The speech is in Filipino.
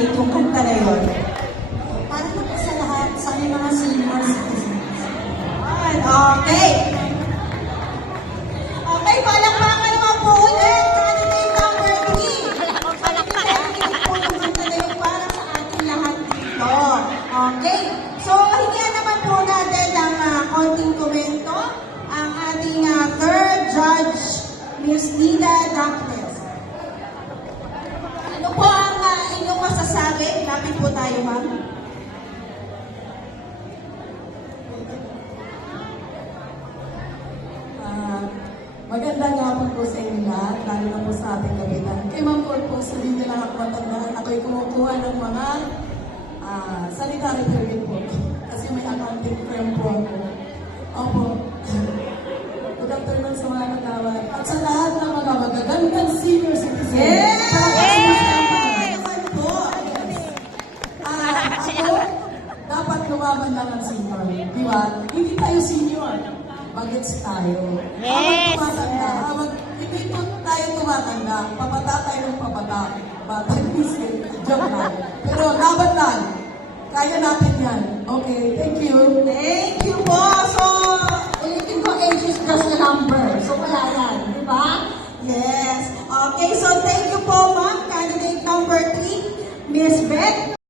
i-dedicate yung kanta na yun. Para naman sa lahat, sa aming mga senior citizens. Okay. Okay, palakpakan naman po ulit. Candidate number 3. Palakpakan po yung kanta na yun para sa ating lahat dito. Okay. So, hingyan naman po natin ng konting komento ang ating third judge, Ms. Nina Dacles. Ano po ang inyong masasabi? Lapit po tayo, ma'am. Magandang hapon po sa inyo lahat, lalo na po sa ating kapitan. Kay Ma'am Cor po, sabihin niyo lang ako matandaan. Ako'y kumukuha ng mga sanitary permit po. Kasi may accounting firm po ako. Opo. Good afternoon sa mga nagawad. At sa lahat ng mga magagandang senior citizens. Yes! Naman po. Ako, dapat lumaban lang ang senior. Di ba? Hindi tayo senior. Bagets tayo. Yes! Habang hindi po tayo tumatanda, pabata tayo ng pabata. Bata isip. Joke lang. Pero laban lang. Kaya natin yan. Okay, thank you. Thank you po. So,